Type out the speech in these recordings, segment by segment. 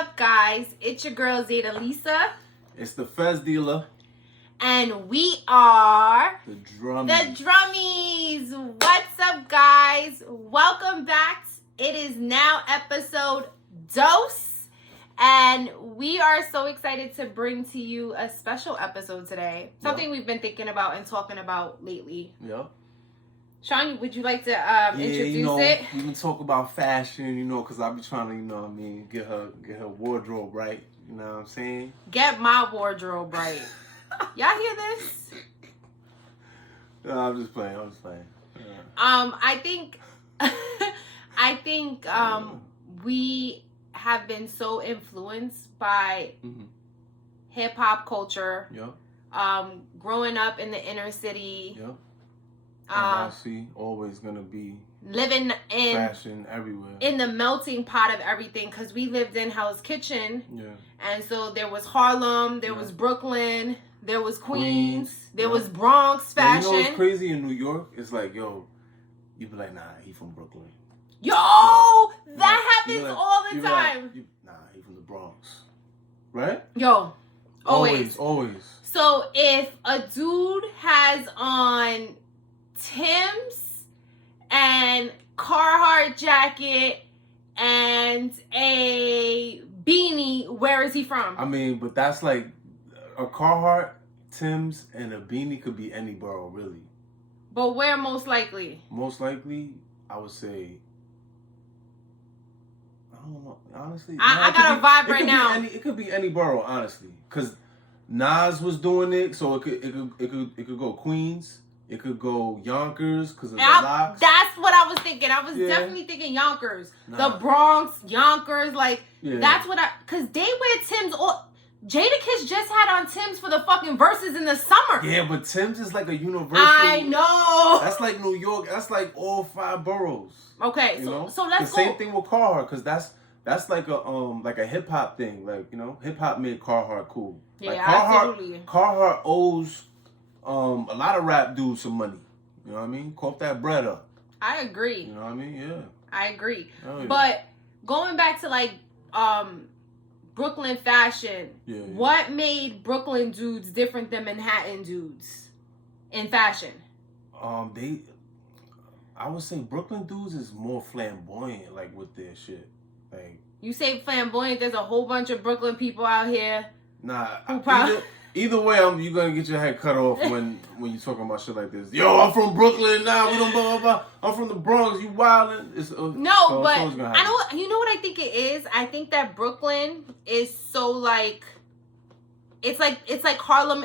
up, guys? It's your girl, Zeta Lisa. It's the Fez dealer. And we are... The Drummies. The Drummies. What's up, guys? Welcome back. It is now episode Dose. And we are so excited to bring to you a special episode today. Something we've been thinking about and talking about lately. Yeah. Sean, would you like to introduce it? We can talk about fashion, because I be trying to, get her wardrobe right. You know what I'm saying? Get my wardrobe right. Y'all hear this? No, I'm just playing. Yeah. I think we have been so influenced by hip hop culture. Yeah. Growing up in the inner city. Yeah. NYC always gonna be living in fashion everywhere, in the melting pot of everything, because we lived in Hell's Kitchen. Yeah. And so there was Harlem, there was Brooklyn, there was Queens, there was Bronx fashion. You know what's crazy in New York? It's like, you be like, nah, he from Brooklyn. That happens all the time. He from the Bronx, right? Always. So if a dude has on Tim's and Carhartt jacket and a beanie, where is he from? But that's like a Carhartt, Tim's, and a beanie could be any borough, really. But where most likely? Most likely, I would say, I don't know, honestly. I got a vibe right now. It could be any borough, honestly, because Nas was doing it, so it could go Queens. It could go Yonkers because of the locks. That's what I was thinking. I was definitely thinking Yonkers. The Bronx, Yonkers, that's what because they wear Tim's. Jadakiss just had on Tim's for the fucking verses in the summer. Yeah, but Tim's is like a universal. I know. That's like New York. That's like all 5 boroughs. Okay, so let's go. Same thing with Carhartt, because that's like a hip hop thing. Hip hop made Carhartt cool. Yeah, absolutely. Carhartt owes a lot of rap dudes some money. You know what I mean? Cough that bread up. I agree. You know what I mean? Yeah. I agree. Oh, yeah. But going back to Brooklyn fashion, what made Brooklyn dudes different than Manhattan dudes in fashion? I would say Brooklyn dudes is more flamboyant, with their shit. You say flamboyant, there's a whole bunch of Brooklyn people out here. Nah, either way, you're gonna get your head cut off when you talking about shit like this. Yo, I'm from Brooklyn. Nah, we don't blah blah blah. I'm from the Bronx. You wildin'. But I know. You know what I think it is. I think that Brooklyn is so it's like Harlem,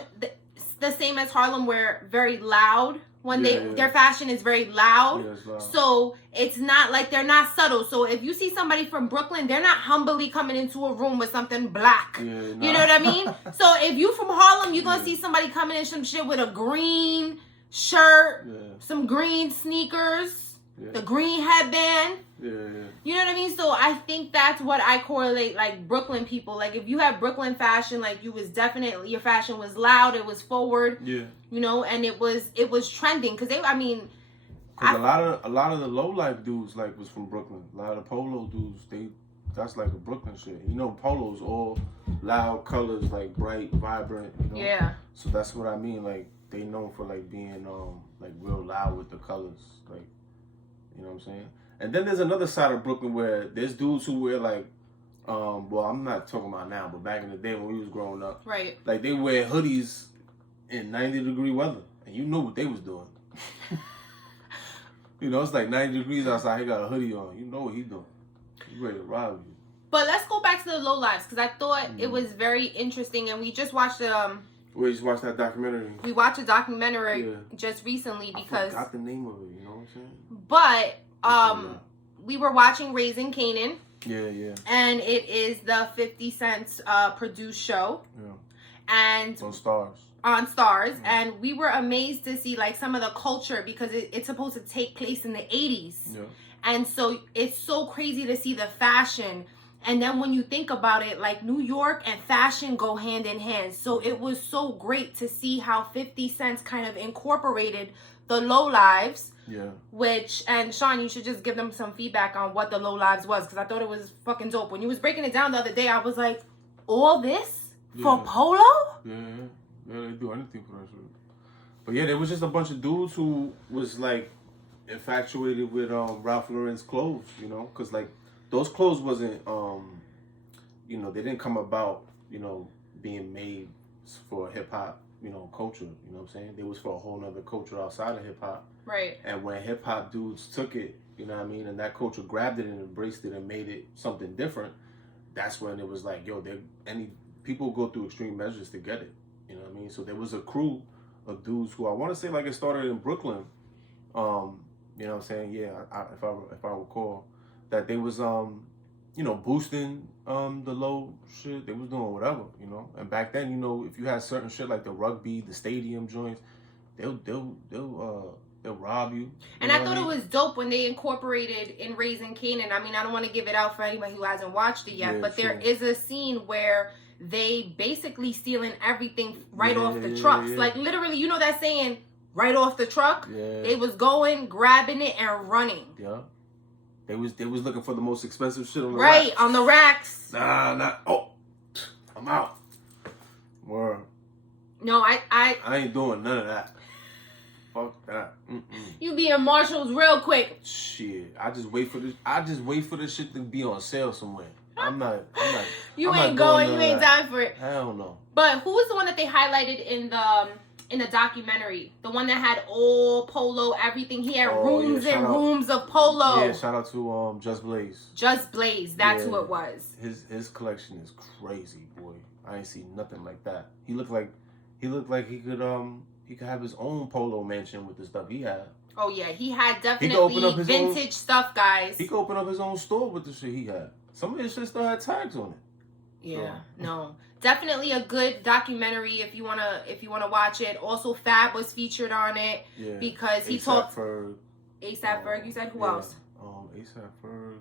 the same as Harlem, where very loud. Their fashion is very loud. It's loud. So it's not like they're not subtle. So if you see somebody from Brooklyn, they're not humbly coming into a room with something black. You know what I mean? So if you from Harlem, you're going to see somebody coming in some shit with a green shirt, some green sneakers, the green headband. You know what I mean? So I think that's what I correlate Brooklyn people. If you have Brooklyn fashion, you was definitely, your fashion was loud, it was forward. And it was trending because a lot of the low life dudes was from Brooklyn. A lot of the polo dudes, that's a Brooklyn shit. Polos all loud colors, bright, vibrant. Yeah. So that's what I mean. They known for being real loud with the colors. You know what I'm saying? And then there's another side of Brooklyn where there's dudes who wear I'm not talking about now, but back in the day when we was growing up, right? They wear hoodies in 90-degree weather, and you know what they was doing. It's 90 degrees outside. He got a hoodie on. You know what he's doing. He's ready to rob you. But let's go back to the low lives, because I thought it was very interesting, and we just watched we just watched that documentary. We watched a documentary just recently because I forgot the name of it. You know what I'm saying? But we were watching Raising Kanan. Yeah. And it is the 50 Cent produced show. Yeah. And on Stars. And we were amazed to see some of the culture, because it's supposed to take place in the 80s. Yeah. And so it's so crazy to see the fashion. And then when you think about it, New York and fashion go hand in hand. So it was so great to see how 50 Cent kind of incorporated the Low Lives. Yeah. Which, and Sean, you should just give them some feedback on what the Low Lives was, because I thought it was fucking dope. When you was breaking it down the other day, I was like, all this for Polo? Yeah, they do anything for that shit. But yeah, there was just a bunch of dudes who was like infatuated with Ralph Lauren's clothes, you know, because like those clothes wasn't you know, they didn't come about, you know, being made for hip hop, you know, culture, you know what I'm saying? They was for a whole nother culture outside of hip hop. Right. And when hip hop dudes took it, you know what I mean, and that culture grabbed it and embraced it and made it something different, that's when it was like, yo, people go through extreme measures to get it. You know what I mean? So there was a crew of dudes who I want to say like it started in Brooklyn. You know what I'm saying? Yeah, if I recall, that they was you know, boosting the low shit. They was doing whatever, you know. And back then, you know, if you had certain shit like the rugby, the stadium joints, they'll rob you. And I thought it was dope when they incorporated in Raising Kanan. I mean, I don't want to give it out for anybody who hasn't watched it yet, but there is a scene where they basically stealing everything right off the trucks. Yeah. Like literally, you know that saying, right off the truck? Yeah. They was going, grabbing it, and running. Yeah. They was looking for the most expensive shit on the racks. Right, on the racks. Oh, I'm out. Word. No, I ain't doing none of that. Fuck that. You be in Marshalls real quick. Shit, I just wait for this shit to be on sale somewhere. I'm not. You ain't going. You ain't dying for it. Hell no. But who was the one that they highlighted in the documentary? The one that had all Polo, everything. He had rooms and rooms of Polo. Yeah, shout out to Just Blaze. Just Blaze, that's who it was. His collection is crazy, boy. I ain't seen nothing like that. He looked like he could have his own Polo mansion with the stuff he had. Oh yeah, he had definitely vintage stuff, guys. He could open up his own store with the shit he had. Some of his shit still had tags on it. Yeah, no. Definitely a good documentary if you wanna watch it. Also, Fab was featured on it because he talked. ASAP Ferg. You said who else? ASAP Ferg.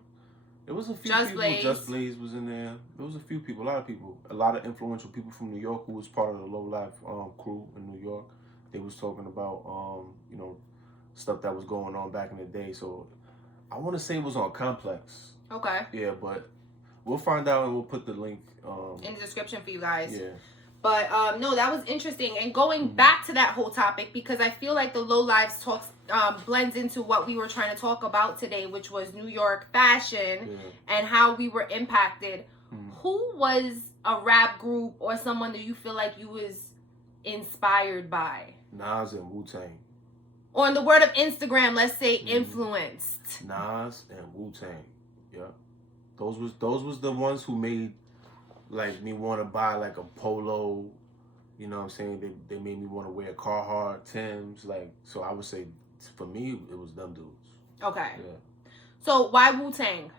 There was a few people. Just Blaze was in there. There was a few people, a lot of people, a lot of influential people from New York who was part of the Low Life crew in New York. They was talking about you know, stuff that was going on back in the day. So I want to say it was on Complex. Okay. Yeah, but we'll find out and we'll put the link in the description for you guys. Yeah. But no, that was interesting. And going back to that whole topic, because I feel like the Low Lives talks blends into what we were trying to talk about today, which was New York fashion and how we were impacted. Who was a rap group or someone that you feel like you was inspired by? Nas and Wu-Tang. Or in the word of Instagram, let's say influenced. Nas and Wu-Tang. Yeah. Those was the ones who made like me want to buy like a Polo, you know what I'm saying? They made me want to wear Carhartt, Timbs, like, so I would say for me it was them dudes. Okay. Yeah. So why Wu-Tang?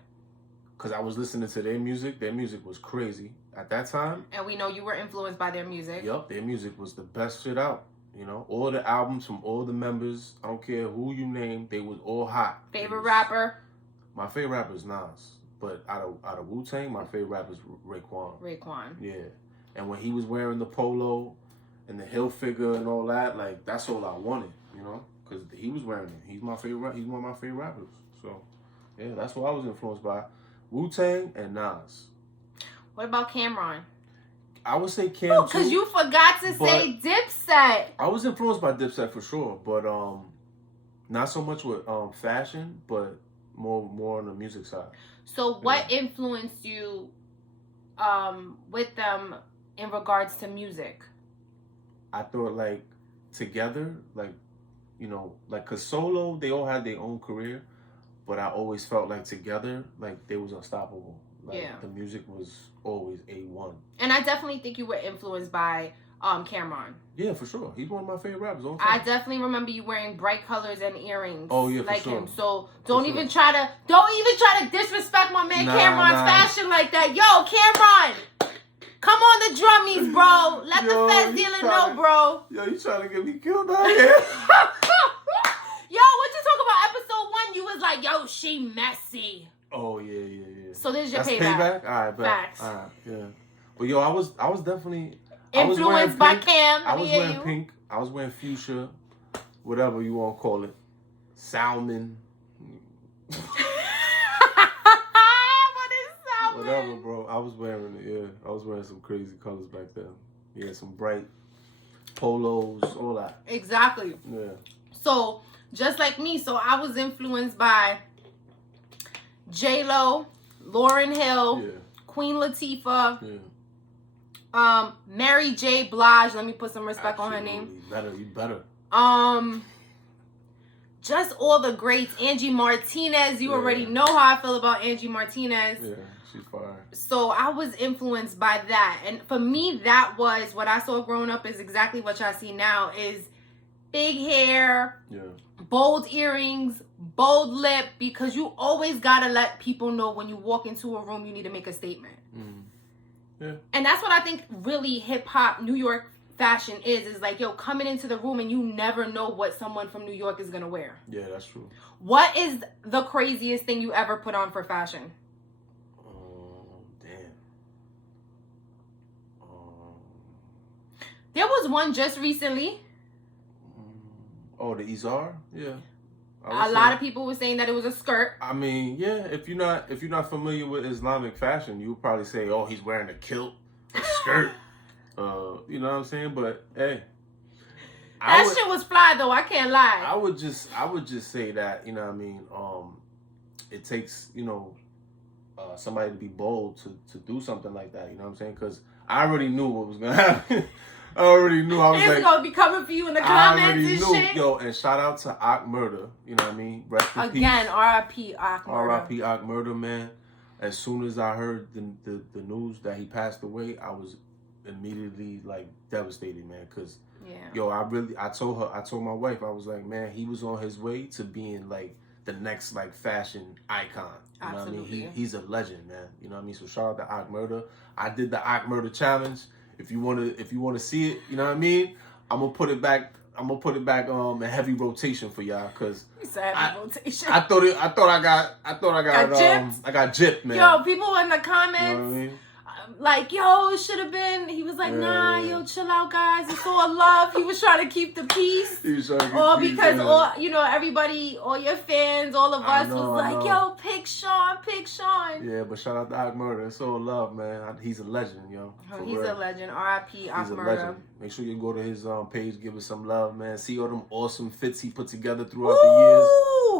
Cuz I was listening to their music. Their music was crazy at that time. And we know you were influenced by their music. Yep, their music was the best shit out. You know, all the albums from all the members, I don't care who you name, they was all hot. Favorite rapper? My favorite rapper is Nas. But out of Wu-Tang, my favorite rapper is Raekwon. Raekwon. Yeah. And when he was wearing the polo and the hill figure and all that, like, that's all I wanted, you know? Because he was wearing it. He's my favorite. He's one of my favorite rappers. So, yeah, that's what I was influenced by. Wu-Tang and Nas. What about Cameron? I would say Cam, too. Because you forgot to say Dipset. I was influenced by Dipset for sure, but not so much with fashion, but more on the music side. So what influenced you with them in regards to music? I thought like together, like, you know, like, cause solo, they all had their own career, but I always felt like together, like they was unstoppable. Like the music was always A1. And I definitely think you were influenced by Cameron. Yeah, for sure. He's one of my favorite rappers all the time. I definitely remember you wearing bright colors and earrings. Oh yeah, like for sure. him. So don't even try to disrespect my man Cameron's fashion like that. Yo, Cameron, come on the drummies, bro. Let the feds dealer know, bro. Yo, you trying to get me killed out here? Yo, what you talk about? Episode 1, you was like, yo, she messy. Oh yeah. So this is your payback. All right, bet. All right, yeah. But yo, I was definitely influenced by Cam. I was wearing pink. I was wearing fuchsia. whatever you want to call it, salmon. What is salmon? Whatever, bro. I was wearing it. Yeah, I was wearing some crazy colors back then. Yeah, some bright polos, all that. Exactly. Yeah. So just like me, so I was influenced by J-Lo, Lauryn Hill, Yeah. Queen Latifah, Yeah. Mary J. Blige. Let me put some respect on her name. You better. Just all the greats. Angie Martinez. You already know how I feel about Angie Martinez. Yeah, she's fire. So I was influenced by that. And for me, that was what I saw growing up is exactly what y'all see now is big hair, bold earrings, bold lip, because you always got to let people know when you walk into a room, you need to make a statement. Yeah. And that's what I think really hip hop, New York fashion is like, yo, coming into the room and you never know what someone from New York is going to wear. Yeah, that's true. What is the craziest thing you ever put on for fashion? Damn. There was one just recently. Oh, the Izar? Yeah. A lot of people were saying that it was a skirt. I mean, yeah, if you're not familiar with Islamic fashion, you would probably say, oh, he's wearing a kilt, a skirt. You know what I'm saying? But hey, that shit was fly though. I can't lie. I would just say that, you know what I mean? It takes, somebody to be bold to do something like that. You know what I'm saying? Because I already knew what was gonna happen. I already knew. I was it's like, gonna be coming for you in the comments and shit. Yo, and shout out to Ak Murder. You know what I mean? Rest in peace. Again, R.I.P. Ak Murder. R.I.P. Ak Murder, man. As soon as I heard the news that he passed away, I was immediately like devastated, man. Cause I told my wife, I was like, man, he was on his way to being like the next like fashion icon. You know what I mean? He's a legend, man. You know what I mean? So shout out to Ak Murder. I did the Ak Murder challenge. If you wanna see it, you know what I mean? I'm gonna put it back in heavy rotation for y'all, cause rotation. I thought I got gypped, man. Yo, people in the comments, you know what I mean? Like, yo, it should have been. He was like, nah, yo, chill out, guys. It's all love. He was trying to keep the peace. Because everybody, all your fans, all of us was like, yo, pick Sean. Yeah, but shout out to Ak Murder. It's all love, man. He's a legend, yo. He's a legend. R.I.P. Ak Murder. Make sure you go to his page, give us some love, man. See all them awesome fits he put together throughout the years.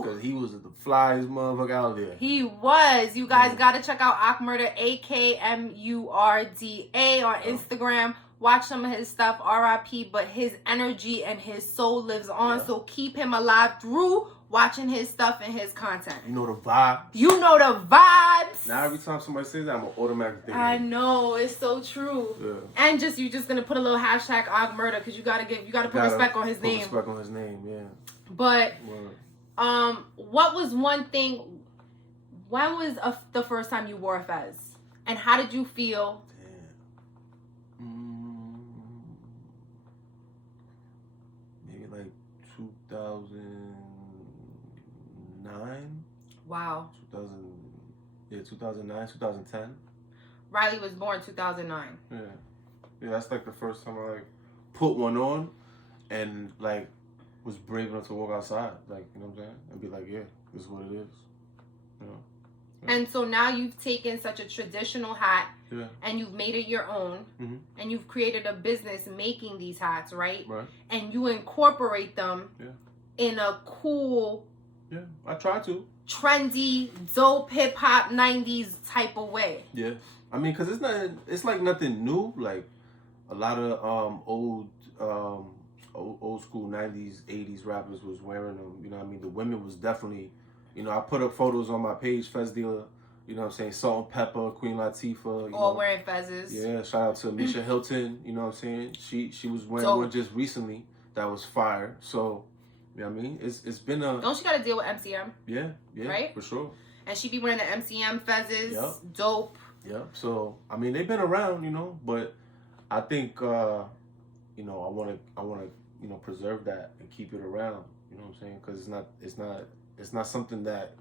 Because he was the flyest motherfucker out there. He was. You guys got to check out Ak Murder, AKMURDA on Instagram. Watch some of his stuff, R.I.P. But his energy and his soul lives on. So keep him alive through watching his stuff and his content. You know the vibe. Now every time somebody says that, I'm automatically thinking. I know, it's so true. Yeah. And you're just gonna put a little hashtag Ak Murder because you gotta put respect on his name. Respect on his name, yeah. But what was one thing? When was the first time you wore a fez, and how did you feel? Maybe like 2009. Wow. 2009, 2010. Riley was born 2009. Yeah, that's like the first time I like put one on, and like was brave enough to walk outside, like, you know what I'm saying, and be like, yeah, this is what it is. You know. Yeah. And so now you've taken such a traditional hat and you've made it your own, and you've created a business making these hats, right? Right. And you incorporate them in a cool, I try to, trendy, dope hip hop 90s type of way. Yeah, I mean, cause it's like nothing new. Like a lot of old school 90s, 80s rappers was wearing them. You know what I mean? The women was definitely, I put up photos on my page, Fez Dealer. You know what I'm saying? Salt and Pepper, Queen Latifah. All wearing fezzes. Yeah, shout out to Misha Hilton. You know what I'm saying? She was wearing one just recently that was fire. So, you know what I mean? It's been a... Don't she got to deal with MCM? Yeah, right? For sure. And she be wearing the MCM fezzes. Dope. Yep. So, I mean, they've been around, but I think, I want to, preserve that and keep it around. You know what I'm saying? Because it's not something that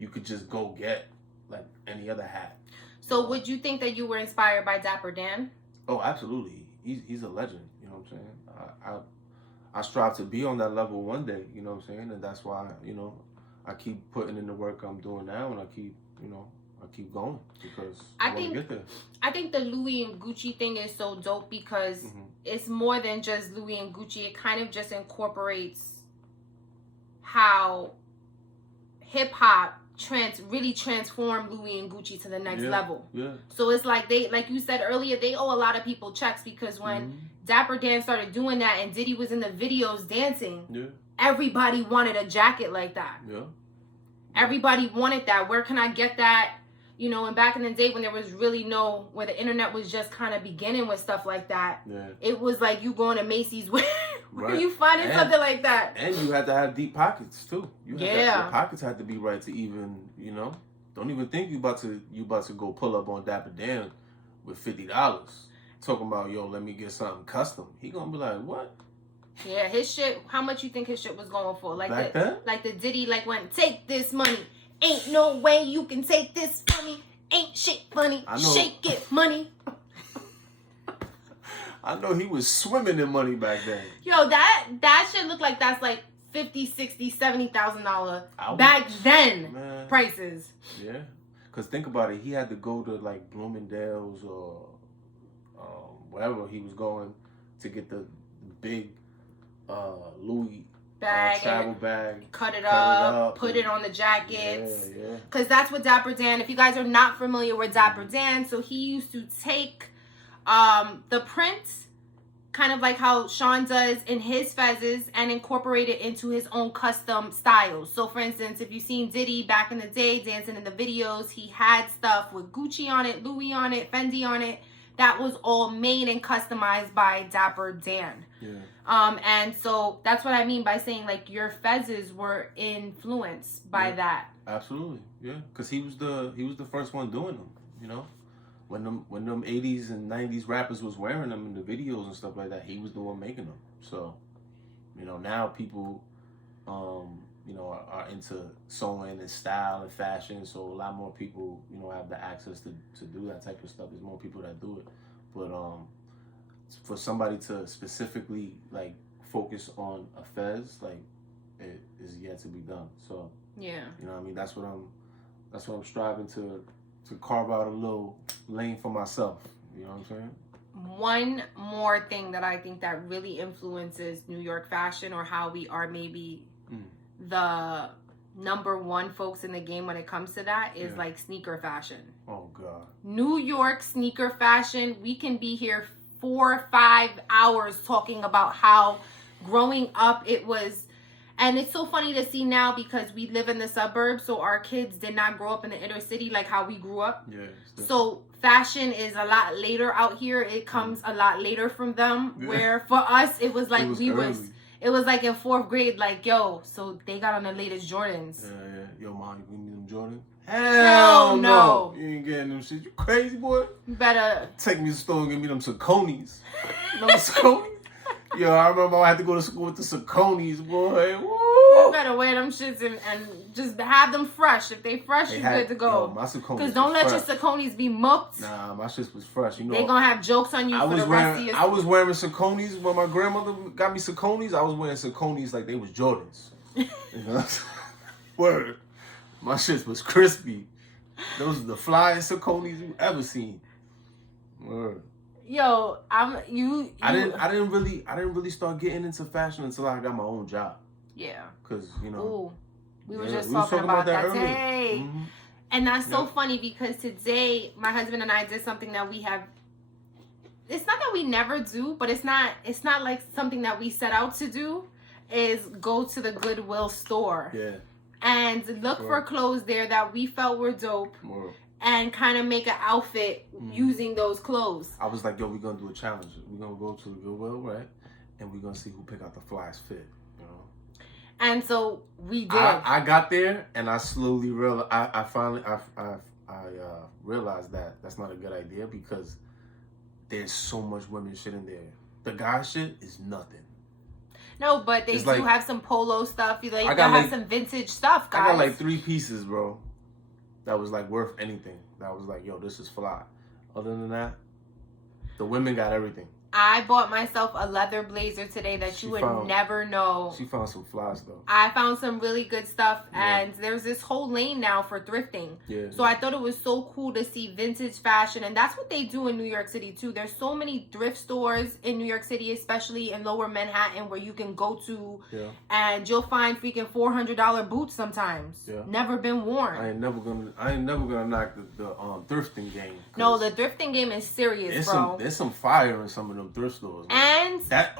you could just go get like any other hat. So would you think that you were inspired by Dapper Dan? Oh, absolutely. He's a legend. You know what I'm saying? I strive to be on that level one day. You know what I'm saying? And that's why, you know, I keep putting in the work I'm doing now, and I keep, you know, I keep going because I want to get there. I think the Louis and Gucci thing is so dope because it's more than just Louis and Gucci. It kind of just incorporates how hip hop really transformed Louis and Gucci to the next level. Yeah. So it's like like you said earlier, they owe a lot of people checks because when Dapper Dan started doing that and Diddy was in the videos dancing, everybody wanted a jacket like that. Yeah. Everybody wanted that. Where can I get that? You know, and back in the day when there was really where the internet was just kind of beginning with stuff like that, it was like you going to Macy's where you finding something like that. And you had to have deep pockets too. Your pockets had to be right to even, you know, don't even think you about to go pull up on Dapper Dan with $50. Talking about, yo, let me get something custom. He gonna be like, what? Yeah, his shit, how much you think his shit was going for? Like the Diddy, like when, take this money. Ain't no way you can take this from me. Ain't shit funny. Shake it, money. I know he was swimming in money back then. Yo, that shit look like that's like $50,000, $60,000, $70,000 back then prices. Yeah, because think about it. He had to go to like Bloomingdale's or wherever he was going to get the big Louis bag, travel bag, cut it up, put it on the jackets. Because that's what Dapper Dan, if you guys are not familiar with Dapper Dan, so he used to take the print, kind of like how Sean does in his fezzes, and incorporate it into his own custom styles. So for instance, if you've seen Diddy back in the day dancing in the videos, he had stuff with Gucci on it, Louis on it, Fendi on it. That was all made and customized by Dapper Dan. Yeah. And so that's what I mean by saying like your fezzes were influenced by that. Absolutely, yeah. Because he was the first one doing them. You know, when them 80s and 90s rappers was wearing them in the videos and stuff like that, he was the one making them. So, you know, now people, you know, are into sewing and style and fashion. So a lot more people, you know, have the access to do that type of stuff. There's more people that do it. But for somebody to specifically like focus on a fez, like it is yet to be done. So yeah, you know what I mean, that's what I'm striving to carve out a little lane for myself. You know what I'm saying? One more thing that I think that really influences New York fashion, or how we are maybe the number one folks in the game when it comes to that, is like sneaker fashion. Oh God. New York sneaker fashion. We can be here 4 or 5 hours talking about how growing up it was, and it's so funny to see now because we live in the suburbs, so our kids did not grow up in the inner city like how we grew up. Yeah. So fashion is a lot later out here. It comes a lot later from them. Yeah. Where for us it was like it was like in 4th grade, like, yo, so they got on the latest Jordans. Yeah. Yo, mom, you need them Jordans? Hell no. You ain't getting them shit. You crazy, boy? You better take me to the store and give me them Sauconys. You know Sauconys? Yo, I remember I had to go to school with the Sauconys, boy. Woo. You better wear them shits and just have them fresh. If they fresh, you good to go. My Sauconys. Because don't let your Sauconys be mucked. Nah, my shit was fresh. You know, they gonna have jokes on you for the rest of your... I was wearing Sauconys when my grandmother got me Sauconys. I was wearing Sauconys like they was Jordans. You know? Word. My shit was crispy. Those are the flyest Sauconys you ever seen. Word. Yo, I didn't really start getting into fashion until I got my own job. Yeah. Cause you know. Ooh, we were just talking about that today. Mm-hmm. And that's so funny because today my husband and I did something that we have. It's not that we never do, but it's not like something that we set out to do. Is go to the Goodwill store. Yeah. And look for clothes there that we felt were dope. And kind of make an outfit using those clothes. I was like, yo, we're going to do a challenge. We're going to go to the Goodwill, right? And we're going to see who pick out the flyest fit, you know? And so we did. I got there and I slowly realized, I finally realized that that's not a good idea because there's so much women shit in there. The guy shit is nothing. No, but they do have some polo stuff. They have some vintage stuff, guys. I got like 3 pieces, bro. That was like worth anything. That was like, yo, this is fly. Other than that, the women got everything. I bought myself a leather blazer today that you would never know. She found some flies though. I found some really good stuff, and there's this whole lane now for thrifting. Yeah. So I thought it was so cool to see vintage fashion, and that's what they do in New York City too. There's so many thrift stores in New York City, especially in Lower Manhattan, where you can go to, and you'll find freaking $400 boots sometimes. Yeah. Never been worn. I ain't never gonna knock the thrifting game. No, the thrifting game is serious, bro. There's some fire in some of them thrift stores. Man. And that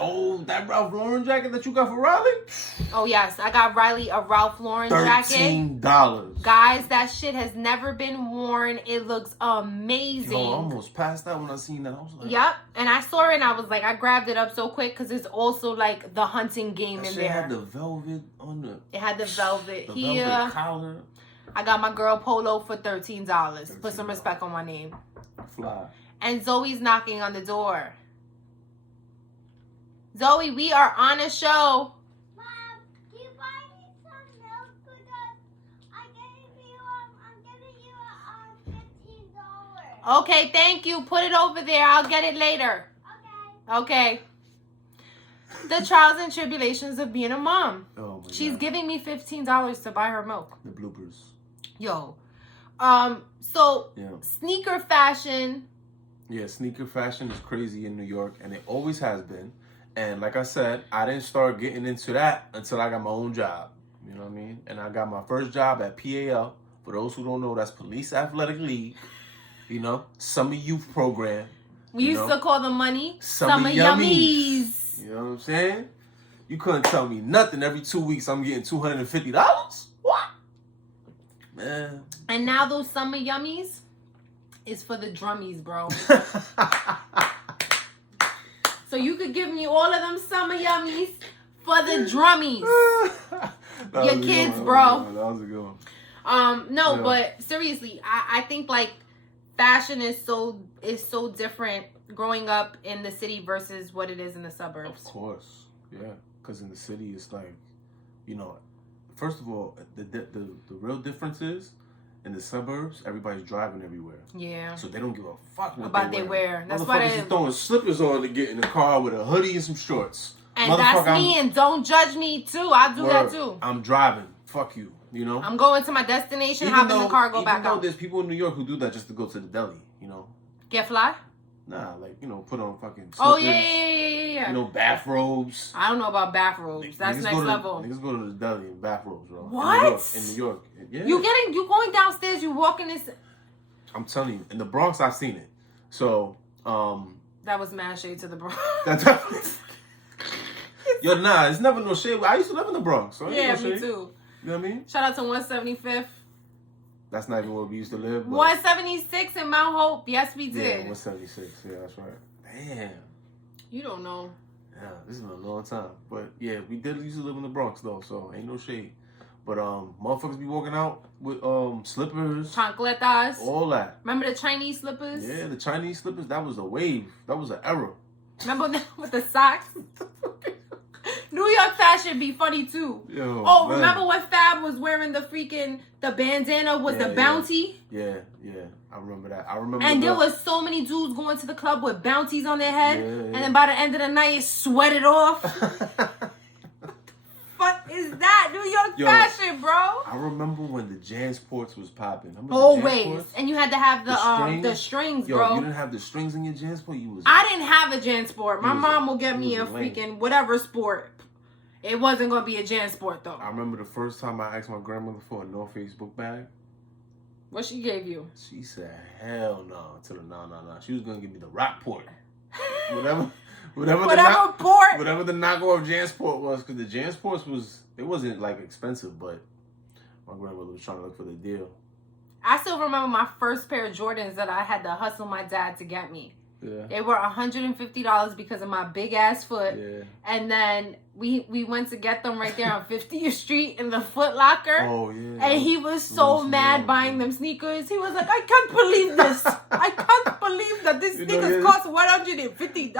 Ralph Lauren jacket that you got for Riley? Oh yes, I got Riley a Ralph Lauren jacket. $13. Guys, that shit has never been worn. It looks amazing. Yo, I almost passed out when I seen that. I was like, yep. And I saw it and I was like, I grabbed it up so quick because it's also like the hunting game in there. It had the velvet on the. It had the velvet here. Velvet collar. I got my girl polo for $13. Put some respect on my name. Fly. And Zoe's knocking on the door. Zoe, we are on a show. Mom, can you buy me some milk because I'm giving you $15. Okay, thank you. Put it over there. I'll get it later. Okay. The trials and tribulations of being a mom. Oh my She's God. giving me $15 to buy her milk. The bloopers. Yo. Sneaker fashion. Yeah, sneaker fashion is crazy in New York, and it always has been. And like I said, I didn't start getting into that until I got my own job. You know what I mean? And I got my first job at PAL. For those who don't know, that's Police Athletic League. You know, summer youth program. We used to call the money summer yummies. You know what I'm saying? You couldn't tell me nothing. Every 2 weeks, I'm getting $250. What? Man. And now those summer yummies is for the drummies, bro. So you could give me all of them summer yummies for the drummies. Your kids, bro. That was a good one. But seriously, I think like fashion is so different growing up in the city versus what it is in the suburbs. Of course, yeah. Because in the city, it's like, you know, first of all, the real difference is in the suburbs, everybody's driving everywhere. Yeah. So they don't give a fuck about they wear. That's why they're throwing slippers on to get in the car with a hoodie and some shorts. And that's me, and don't judge me too. I do that too. I'm driving. Fuck you. You know? I'm going to my destination, hop in the car, go back out. There's people in New York who do that just to go to the deli, you know? Get fly? Nah, like, you know, put on fucking slippers. Oh, yeah. You know, bathrobes. I don't know about bathrobes. That's next level. Niggas go to the deli in bathrobes, bro. What? In New York. Yeah. You going downstairs, you walking this. I'm telling you, in the Bronx, I've seen it. So, that was mad shade to the Bronx. Yo, nah, it's never no shade. I used to live in the Bronx. So yeah, no me shade. too. You know what I mean? Shout out to 175th. That's not even where we used to live. But 176 in Mount Hope. Yes, we did. Yeah, 176. Yeah, that's right. Damn. You don't know. Yeah, this has been a long time. But yeah, we did used to live in the Bronx though, so ain't no shade. But motherfuckers be walking out with slippers. Chancletas. All that. Remember the Chinese slippers? Yeah, the Chinese slippers, that was a wave. That was an era. Remember that with the socks? New York fashion be funny too. Yo, man. Remember when Fab was wearing the bandana was the bounty? Yeah. I remember that. And there was so many dudes going to the club with bounties on their head. Yeah. And then by the end of the night, it sweated off. What is that? New York fashion, bro. I remember when the Jansports was popping. Always. And you had to have the strings, bro. Yo, you didn't have the strings in your Jansport? I didn't have a Jansport. My mom will get me a freaking whatever sport. It wasn't going to be a Jansport, though. I remember the first time I asked my grandmother for a North Face book bag. What she gave you? She said, hell no. No. She was going to give me the Rockport. Whatever the knockoff Jansport was, because the Jansports it wasn't like expensive, but my grandmother was trying to look for the deal. I still remember my first pair of Jordans that I had to hustle my dad to get me. Yeah. They were $150 because of my big ass foot. Yeah. And then we went to get them right there on 50th Street in the Foot Locker. Oh yeah. And he was so mad buying them sneakers. He was like, I can't believe this. I can't believe that these sneakers cost $150.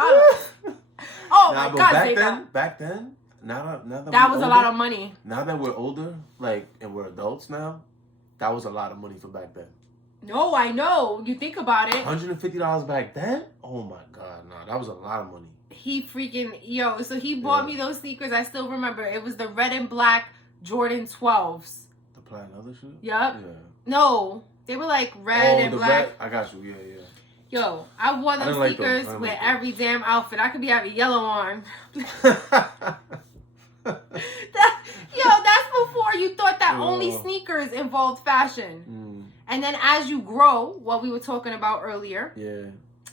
Oh my God, back then, now that was a lot of money. Now that we're older, and we're adults now, that was a lot of money for back then. No, I know. You think about it. $150 back then? Oh Oh my God, nah, that was a lot of money. He so he bought me those sneakers. I still remember. It was the red and black Jordan 12s. The plaid leather shoe? Yep. Yeah. No, they were like red and black. Red? I got you. Yeah. Yo, I wore them sneakers with every damn outfit. I could be having yellow on. That's before you thought that only sneakers involved fashion. And then as you grow, what we were talking about earlier,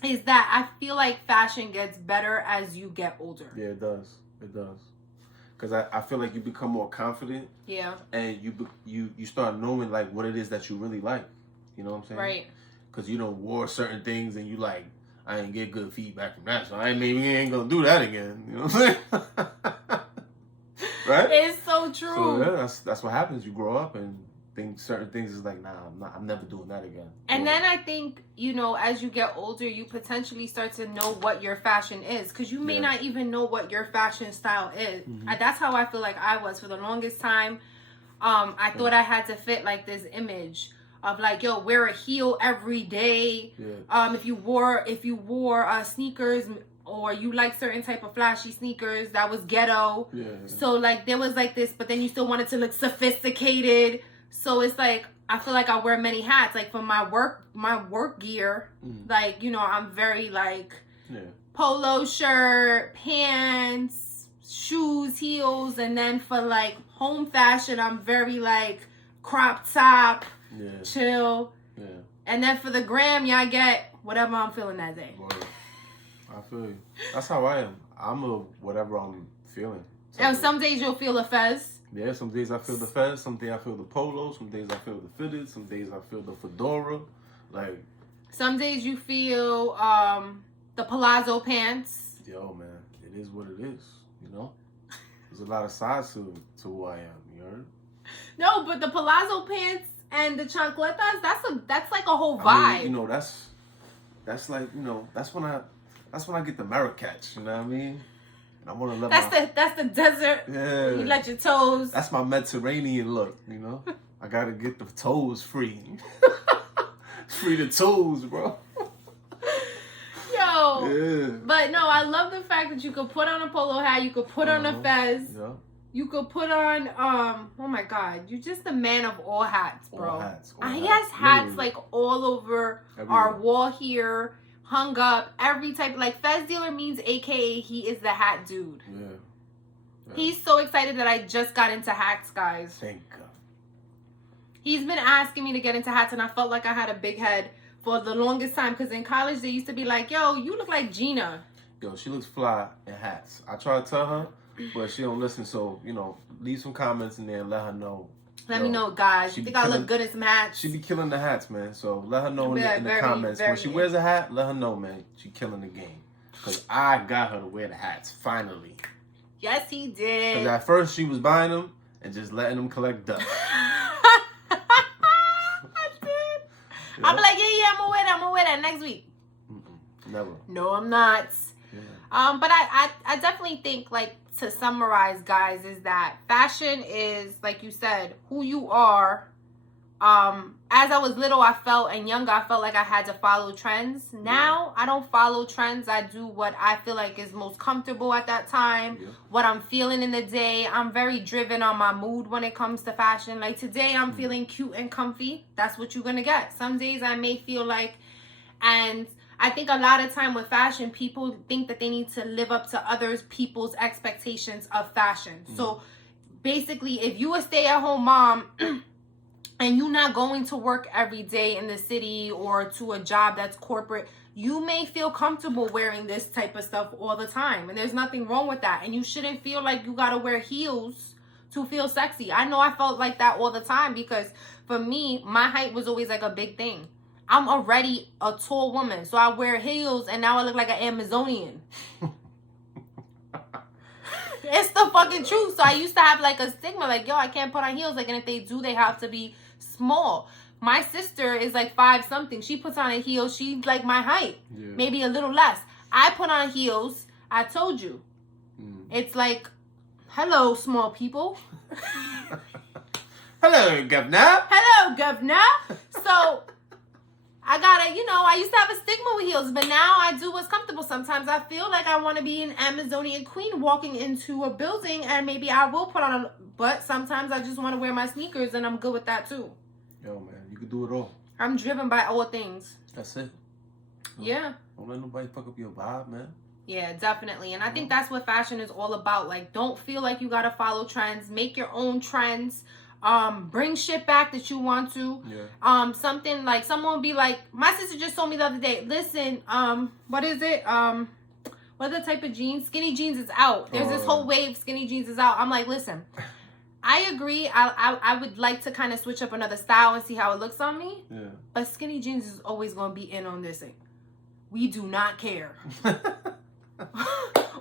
is that I feel like fashion gets better as you get older. Yeah, it does. It does. Because I feel like you become more confident. Yeah. And you start knowing like what it is that you really like. You know what I'm saying? Right. Because you don't wore certain things and you like, I ain't get good feedback from that, so maybe ain't gonna do that again. You know what I'm saying? Right? It's so true. So yeah, that's what happens. You grow up and certain things is like, nah, I'm never doing that again. And then I think, as you get older, you potentially start to know what your fashion is, because you may not even know what your fashion style is. That's how I feel like I was for the longest time. I thought I had to fit like this image of like, yo, wear a heel every day. Yeah. If you wore sneakers, or you like certain type of flashy sneakers, that was ghetto. Yeah. So like there was like this, but then you still wanted to look sophisticated. So it's like I feel like I wear many hats. Like for my work gear, like I'm very like polo shirt, pants, shoes, heels, and then for like home fashion, I'm very like crop top. Yeah. Chill. Yeah. And then for the gram, I get whatever I'm feeling that day. Boy, I feel you. That's how I am. I'm a whatever I'm feeling. And some days you'll feel a fez. Yeah, some days I feel the fez. Some days I feel the polo. Some days I feel the fitted. Some days I feel the fedora. Like. Some days you feel the palazzo pants. Yo, man, it is what it is. There's a lot of sides to who I am. You heard? No, but the palazzo pants and the chancletas, that's like a whole vibe. I mean, that's like, that's when I get the merit catch, you know what I mean? And I want to let that's the desert. Yeah. You let your toes. That's my Mediterranean look, I got to get the toes free. Free the toes, bro. Yo. Yeah. But no, I love the fact that you could put on a polo hat, you could put on a fez. Yeah. You could put on, oh my God, you're just the man of all hats, bro. All hats. He has hats like all over our wall here, hung up, every type. Like Fez Dealer means AKA he is the hat dude. Yeah. He's so excited that I just got into hats, guys. Thank God. He's been asking me to get into hats, and I felt like I had a big head for the longest time, because in college they used to be like, yo, you look like Gina. Yo, she looks fly in hats. I try to tell her, but she don't listen. So, leave some comments in there and let her know. Let me know, guys. You think I look good in some hats? She be killing the hats, man. So let her know in the comments. When she wears a hat, let her know, man. She killing the game. Because I got her to wear the hats, finally. Yes, he did. Because at first she was buying them and just letting them collect dust. I did. Yeah. I'm like, yeah, I'm going to wear that next week. Never. No, I'm not. Yeah. But I definitely think, like, to summarize, guys, is that fashion is, like you said, who you are. As I was little, I felt like I had to follow trends. Now, I don't follow trends. I do what I feel like is most comfortable at that time, what I'm feeling in the day. I'm very driven on my mood when it comes to fashion. Like today, I'm feeling cute and comfy. That's what you're going to get. Some days I may feel like, and I think a lot of time with fashion, people think that they need to live up to other people's expectations of fashion. So basically, if you a stay-at-home mom and you're not going to work every day in the city or to a job that's corporate, you may feel comfortable wearing this type of stuff all the time. And there's nothing wrong with that. And you shouldn't feel like you got to wear heels to feel sexy. I know I felt like that all the time, because for me, my height was always like a big thing. I'm already a tall woman, so I wear heels and now I look like an Amazonian. It's the fucking truth. So I used to have like a stigma, like, yo, I can't put on heels. Like, and if they do, they have to be small. My sister is like 5-something. She puts on a heel. She's like my height, maybe a little less. I put on heels. I told you. It's like, hello, small people. Hello, governor. Hello, governor. So I gotta, I used to have a stigma with heels, but now I do what's comfortable. Sometimes I feel like I want to be an Amazonian queen walking into a building, and maybe I will put on but sometimes I just want to wear my sneakers, and I'm good with that too. Yo, man, you can do it all. I'm driven by all things. That's it. Yeah. Don't let nobody fuck up your vibe, man. Yeah, definitely. And I think that's what fashion is all about. Like, don't feel like you gotta follow trends. Make your own trends. Bring shit back that you want to. Yeah. Something like someone will be like, my sister just told me the other day, listen, what is it? What the type of jeans? Skinny jeans is out. There's this whole wave, skinny jeans is out. I'm like, listen, I agree. I would like to kind of switch up another style and see how it looks on me. Yeah. But skinny jeans is always gonna be in on this thing. We do not care.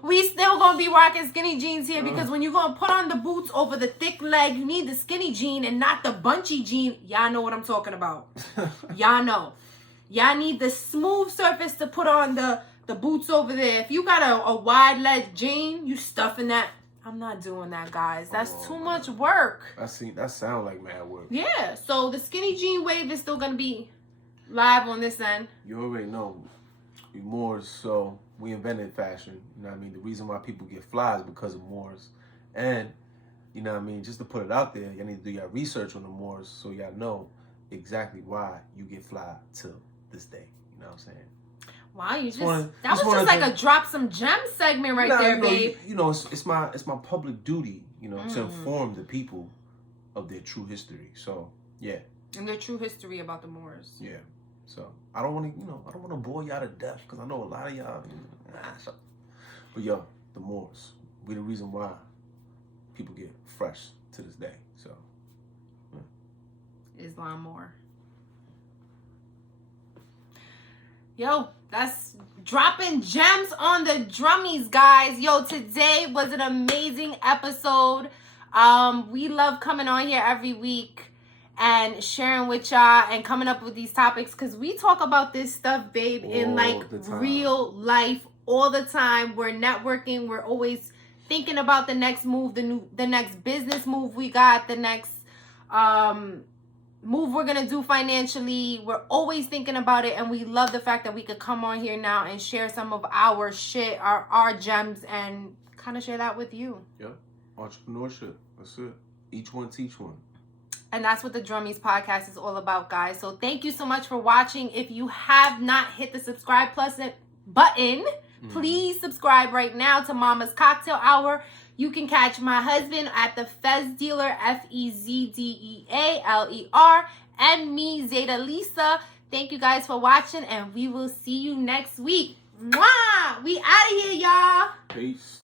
We still gonna be rocking skinny jeans here because when you gonna put on the boots over the thick leg, you need the skinny jean and not the bunchy jean. Y'all know what I'm talking about. Y'all know. Y'all need the smooth surface to put on the boots over there. If you got a wide leg jean, you stuffing that. I'm not doing that, guys. That's too much work. That sound like mad work. Yeah. So the skinny jean wave is still gonna be live on this end. You already know. We Moors, so we invented fashion. You know what I mean? The reason why people get fly is because of Moors. And, you know what I mean? Just to put it out there, y'all need to do your research on the Moors so y'all know exactly why you get fly till this day. You know what I'm saying? Wow, that was just like a drop some gems segment right there, babe. You know, it's my public duty, to inform the people of their true history. So, yeah. And their true history about the Moors. Yeah. So I don't want to bore y'all to death because I know a lot of y'all. But yo, the Moors, we the reason why people get fresh to this day. So Islam Moor. Yo, that's dropping gems on the drummies, guys. Yo, today was an amazing episode. We love coming on here every week and sharing with y'all and coming up with these topics because we talk about this stuff, babe, in like real life all the time. We're networking. We're always thinking about the next move, the next business move we got, the next move we're gonna do financially. We're always thinking about it, and we love the fact that we could come on here now and share some of our shit, our gems, and kind of share that with you. Yep, entrepreneurship. That's it. Each one teach one. And that's what the Drummies podcast is all about, guys. So thank you so much for watching. If you have not hit the subscribe plus button, please subscribe right now to Mama's Cocktail Hour. You can catch my husband at the Fez Dealer, FEZDEALER, and me, Zeta Lisa. Thank you guys for watching, and we will see you next week. Mwah! We out of here, y'all. Peace.